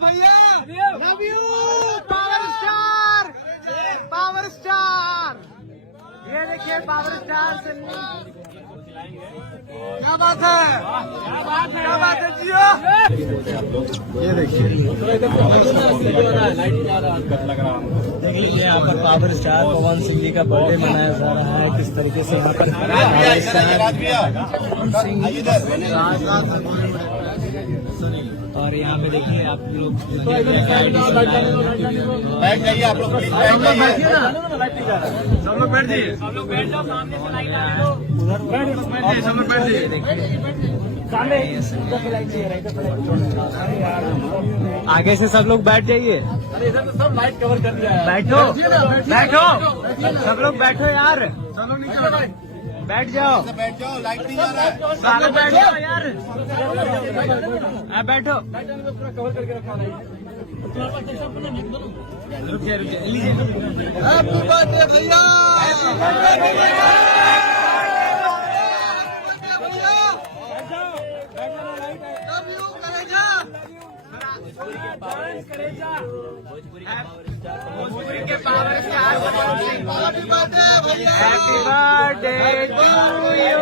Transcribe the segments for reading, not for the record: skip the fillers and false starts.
भैया love you power star power star. ये देखिए पावर स्टार सन्नी, क्या बात है क्या बात है जियो। ये देखिए यहाँ पर पावर स्टार पवन सिंह जी का बर्थडे मनाया जा रहा है। किस तरीके से यहाँ पर और यहाँ पे देखिए आप लोग बैठ जाइए, आप लोग सब लोग बैठ जाइए, सब लोग बैठ जाओ, सामने से लाइट आ रही है, उधर बैठ जाइए, सब लोग बैठ जाइए। आगे से सब लोग बैठ जाइए। इधर तो सब लाइट कवर कर दिया है। बैठो बैठो सब लोग बैठो यार, चलो निकलो बैठ जाओ लाइट नहीं जा रहा है, सारे बैठ जाओ यार, बैठो पूरा कवर करके रखा है। रुकिए लीजिए हैप्पी बर्थडे भैया, हैप्पी बर्थडे भैया। भोजपुरी के पावर स्टार हैप्पी बर्थडे भैया, happy birthday to you,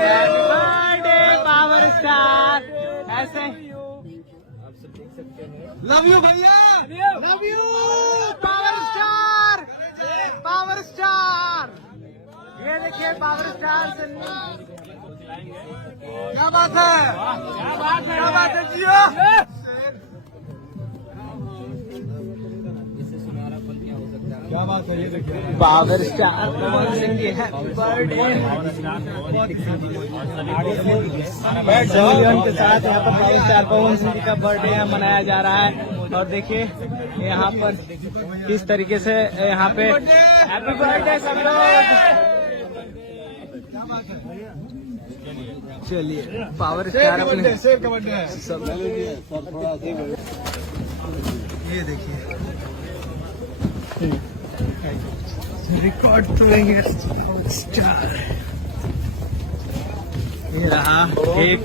happy birthday power star. ऐसे आप सब देख सकते हैं, लव यू भैया love you power star power star. ये देखिए पावर स्टार सन्नी, क्या बात है क्या बात है जियो। क्या बात है, ये देखिए power star Pawan Singh ji happy birthday के साथ यहाँ पर पावर स्टार पवन सिंह जी का बर्थडे मनाया जा रहा है। और देखिए यहाँ पर किस तरीके से यहाँ पे हैप्पी बर्थडे सब लोग। चलिए पावर स्टार अपने शेर का बर्थडे है सब। ये देखिए रिकॉर्ड तोड़ेंगे स्टार। ये रहा एक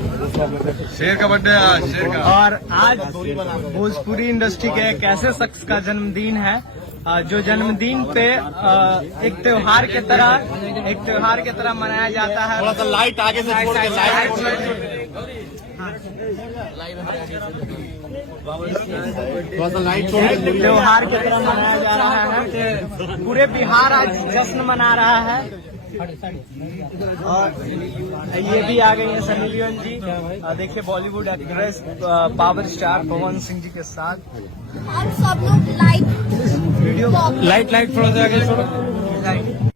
शेर का बर्थडे आज, शेर का। और आज भोजपुरी इंडस्ट्री के एक ऐसे शख्स का जन्मदिन है जो जन्मदिन पे एक त्योहार के तरह मनाया जाता है। थोड़ा सा लाइट आगे से छोड़ के थोड़ा सा लाइट छोड़ के त्योहार की तरह मनाया जा रहा है। पूरे बिहार आज जश्न मना रहा है। और ये भी आ गई है सनी लियोन जी, देखिए Bollywood actress power star Pawan Singh ji के साथ। हम सब लोग लाइट वीडियो लाइट थोड़ा सा आगे छोड़ो।